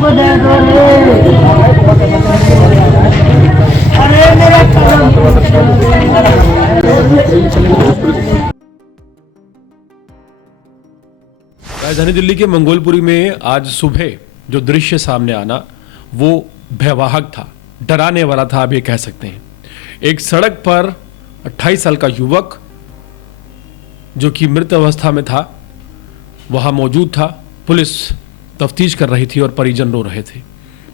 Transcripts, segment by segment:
को दे दो रे। अरे मेरा राजधानी दिल्ली के मंगोलपुरी में आज सुबह जो दृश्य सामने आना वो भयावह था, डराने वाला था, आप ये कह सकते हैं। एक सड़क पर 28 साल का युवक जो कि मृत अवस्था में था वहां मौजूद था। पुलिस तफ्तीश कर रही थी और परिजन रो रहे थे।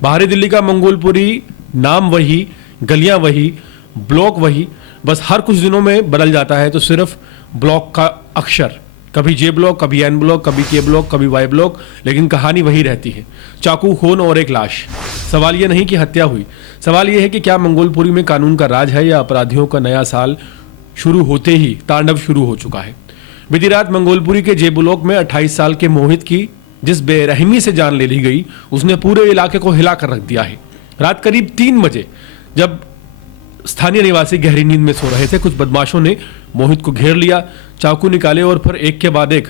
बाहरी दिल्ली का मंगोलपुरी, नाम वही, गलियां वही, ब्लॉक वही, बस हर कुछ दिनों में बदल जाता है तो सिर्फ ब्लॉक का अक्षर, कभी जे ब्लॉक, कभी एन ब्लॉक, कभी के ब्लॉक, कभी वाई ब्लॉक, लेकिन कहानी वही रहती है। चाकू, खून और एक लाश। सवाल यह नहीं कि हत्या हुई, सवाल यह है कि क्या मंगोलपुरी में कानून का राज है या अपराधियों का नया साल शुरू होते ही तांडव शुरू हो चुका है। बीती रात मंगोलपुरी के जे ब्लॉक में 28 साल के मोहित की जिस बेरहमी से जान ले ली गई उसने पूरे इलाके को हिला कर रख दिया है। रात करीब 3 बजे जब स्थानीय निवासी गहरी नींद में सो रहे थे, कुछ बदमाशों ने मोहित को घेर लिया, चाकू निकाले और फिर एक के बाद एक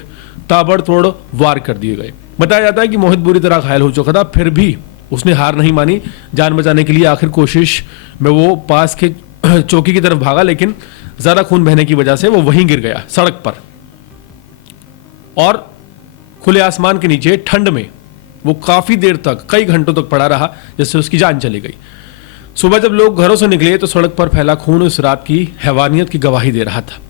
ताबड़तोड़ वार कर दिए गए। बताया जाता है कि मोहित बुरी तरह घायल हो चुका था, फिर भी उसने हार नहीं मानी। जान बचाने के लिए आखिर कोशिश में वो पास के चौकी की तरफ भागा, लेकिन ज्यादा खून बहने की वजह से वो वहीं गिर गया सड़क पर। और खुले आसमान के नीचे ठंड में वो काफी देर तक, कई घंटों तक पड़ा रहा, जिससे उसकी जान चली गई। सुबह जब लोग घरों से निकले तो सड़क पर फैला खून उस रात की हैवानियत की गवाही दे रहा था।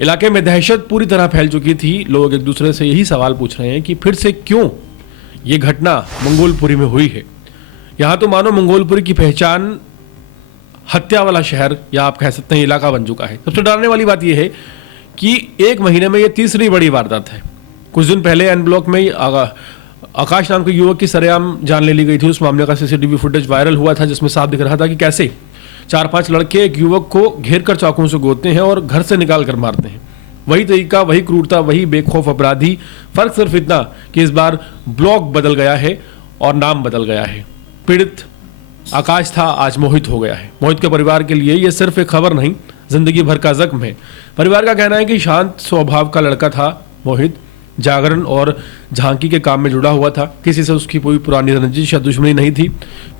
इलाके में दहशत पूरी तरह फैल चुकी थी। लोग एक दूसरे से यही सवाल पूछ रहे हैं कि फिर से क्यों ये घटना मंगोलपुरी में हुई है। यहां तो मानो मंगोलपुरी की पहचान हत्या वाला शहर या आप कह सकते हैं इलाका बन चुका है। सबसे डराने वाली बात यह है कि एक महीने में यह तीसरी बड़ी वारदात है। कुछ दिन पहले एन ब्लॉक में आकाश नाम के युवक की सरेआम जान ले ली गई थी। उस मामले का सीसीटीवी फुटेज वायरल हुआ था, जिसमें साफ दिख रहा था कि कैसे 4-5 लड़के एक युवक को घेर कर चाकुओं से गोदते हैं और घर से निकाल कर मारते हैं। वही तरीका, वही क्रूरता, वही बेखौफ अपराधी। फर्क सिर्फ इतना कि इस बार ब्लॉक बदल गया है और नाम बदल गया है। पीड़ित आकाश था, आज मोहित हो गया है। मोहित के परिवार के लिए यह सिर्फ एक खबर नहीं, जिंदगी भर का जख्म है। परिवार का कहना है कि शांत स्वभाव का लड़का था मोहित, जागरण और झांकी के काम में जुड़ा हुआ था। किसी से उसकी कोई पुरानी रंजिश या दुश्मनी नहीं थी,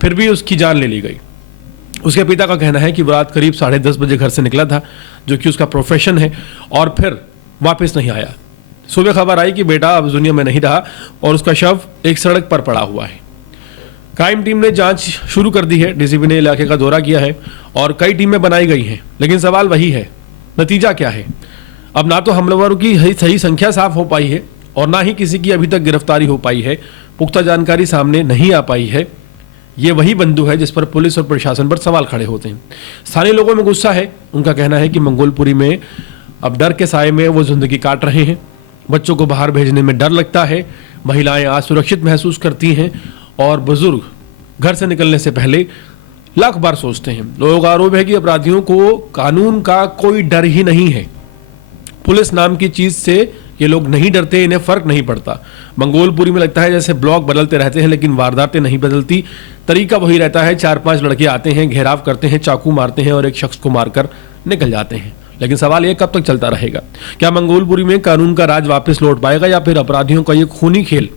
फिर भी उसकी जान ले ली गई। उसके पिता का कहना है कि वो रात करीब 10:30 बजे घर से निकला था, जो कि उसका प्रोफेशन है, और फिर वापस नहीं आया। सुबह खबर आई कि बेटा अब दुनिया में नहीं रहा और उसका शव एक सड़क पर पड़ा हुआ है। क्राइम टीम ने जांच शुरू कर दी है। डीसीपी ने इलाके का दौरा किया है और कई टीमें बनाई गई हैं, लेकिन सवाल वही है, नतीजा क्या है। अब ना तो हमलावरों की सही संख्या साफ हो पाई है और ना ही किसी की अभी तक गिरफ्तारी हो पाई है। पुख्ता जानकारी सामने नहीं आ पाई है। ये वही बंधु है जिस पर पुलिस और प्रशासन पर सवाल खड़े होते हैं। स्थानीय लोगों में गुस्सा है। उनका कहना है कि मंगोलपुरी में अब डर के साए में वो जिंदगी काट रहे हैं। बच्चों को बाहर भेजने में डर लगता है, महिलाएं असुरक्षित महसूस करती हैं और बुजुर्ग घर से निकलने से पहले लाख बार सोचते हैं। लोगों का आरोप है कि अपराधियों को कानून का कोई डर ही नहीं है। पुलिस नाम की चीज से ये लोग नहीं डरते, इन्हें फर्क नहीं पड़ता। मंगोलपुरी में लगता है जैसे ब्लॉक बदलते रहते हैं, लेकिन वारदातें नहीं बदलती। तरीका वही रहता है, 4-5 लड़के आते हैं, घेराव करते हैं, चाकू मारते हैं और एक शख्स को मारकर निकल जाते हैं। लेकिन सवाल ये कब तक चलता रहेगा? क्या मंगोलपुरी में कानून का राज वापस लौट पाएगा या फिर अपराधियों का ये खूनी खेल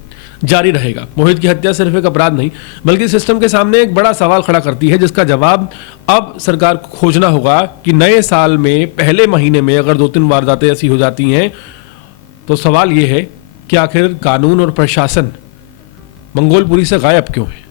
जारी रहेगा? मोहित की हत्या सिर्फ एक अपराध नहीं, बल्कि सिस्टम के सामने एक बड़ा सवाल खड़ा करती है, जिसका जवाब अब सरकार को खोजना होगा कि नए साल में पहले महीने में अगर 2-3 वारदातें ऐसी हो जाती हैं तो सवाल यह है कि आखिर कानून और प्रशासन मंगोलपुरी से गायब क्यों है?